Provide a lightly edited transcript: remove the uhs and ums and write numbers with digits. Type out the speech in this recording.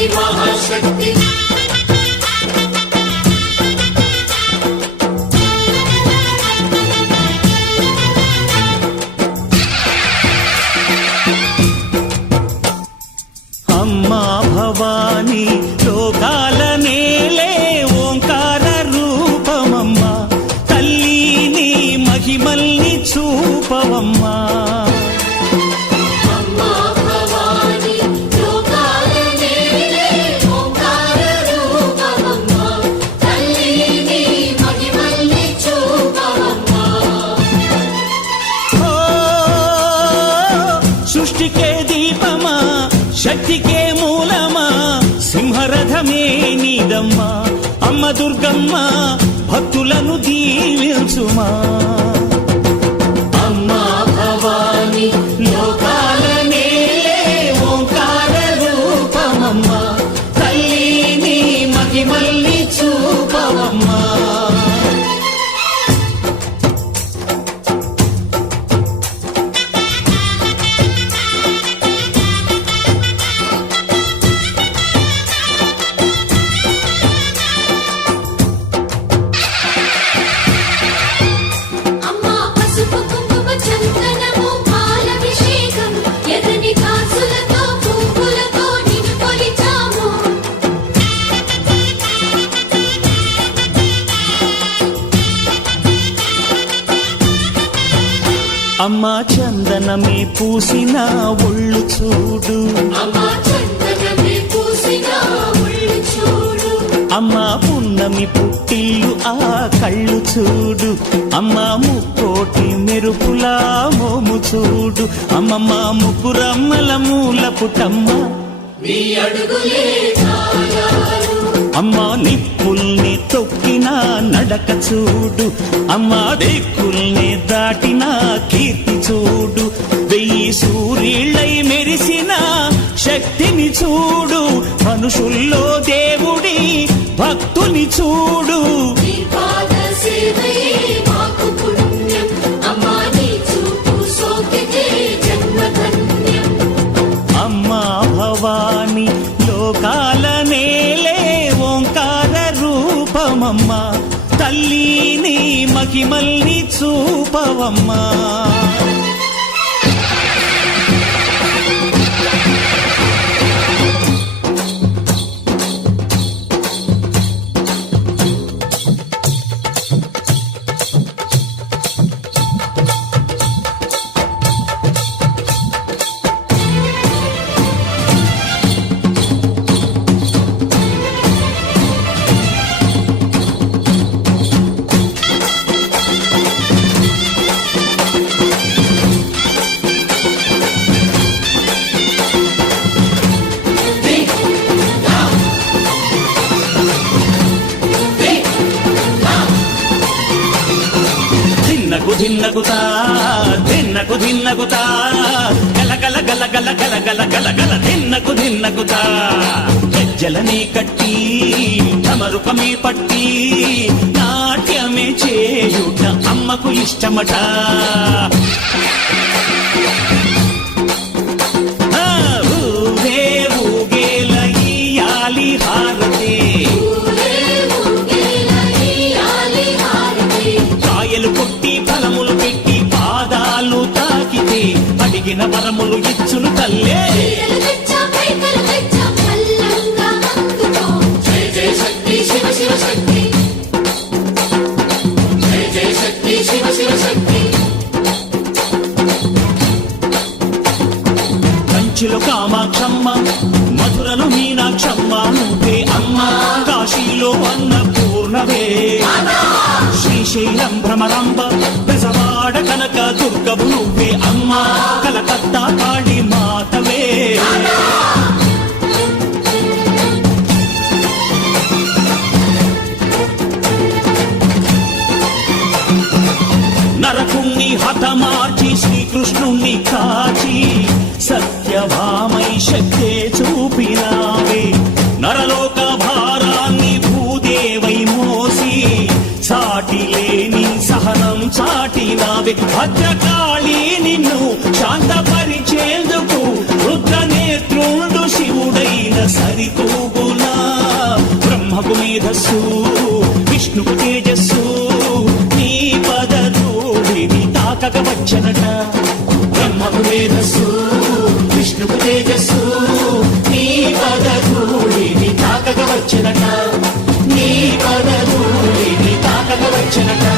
శక్తి మహాశక్తి అమ్మా భవాని లోకాల నేలే ఓంకార రూపమమ్మా తల్లిని మహిమల్ని చూపవమ్మా సృష్టికే దీపమా శక్తికే మూలమా సింహరథమే నీదమ్మా అమ్మ దుర్గమ్మ భక్తులను దీవించుమా అమ్మా భవాని లోకాల నేలే ఓంకార రూపమమ్మా తల్లిని మహిమల్ని చూపవమ్మా అమ్మా చందనమే పూసిన ఒళ్ళు చూడు అమ్మా పున్నమి పుట్టిల్లు ఆ కళ్ళు చూడు అమ్మా ముక్కోటి మెరుపులా మోము చూడు అమ్మమ్మ ముగ్గురమ్మల మూల పుటమ్మ అమ్మా నిప్పుల్ని తొక్కిన నడక చూడు అమ్మా దిక్కుల్ని దాటిన కీర్తి చూడు 1000 సూర్యుళ్ళై మెరిసిన శక్తిని చూడు మనుషుల్లో దేవుడి భక్తుని చూడు అమ్మా భవాని లోకాల నేలే ఓంకార రూపమమ్మా తల్లిని మహిమల్ని చూపవమ్మా ధిన్నకుతా ధిన్నకు ధిన్నకుతా గల గల గల గల గల గల గల గల ధిన్నకుతా గజ్జలనే కట్టి ఢమరుకమే పట్టి నాట్యమే చేయుట అమ్మకు ఇష్టమట ఊరే ఊగేల ఇయ్యాలి హారతే కాయలు కొట్టి ఫలములు పెట్టి పాదాలు తాకితే అడిగిన వరములు ఇచ్చును తల్లే కంచిలో కామాక్షమ్మ మధురలు మీనాక్షమ్మ నువ్వే అమ్మ కాశీలో అన్నపూర్ణవే శ్రీశైలం భ్రమరాంబ బెజవాడ కనక దుర్గవు నువ్వే అమ్మ కలకత్తా కాళీ మాతవే నరకుణ్ణి హతమార్చి శ్రీకృష్ణుణ్ణి కాచి సత్యభామై శక్తే చూపినావే నరలోక భారాన్ని భూదేవై మోసి సాటి లేని సహనం చాటినావే భద్రకాళి నిన్ను శాంతపరిచేందుకు రుద్రనేత్రుండు శివుడైన సరితూ మేధస్సు విష్ణువు తేజస్సు నీ పదధూళిని తాకక వచ్చనట బ్రహ్మకు మేధస్సు విష్ణువు తేజస్సు నీ పదధూళిని తాకక వచ్చనట నీ పదధూళిని తాకక వచ్చనట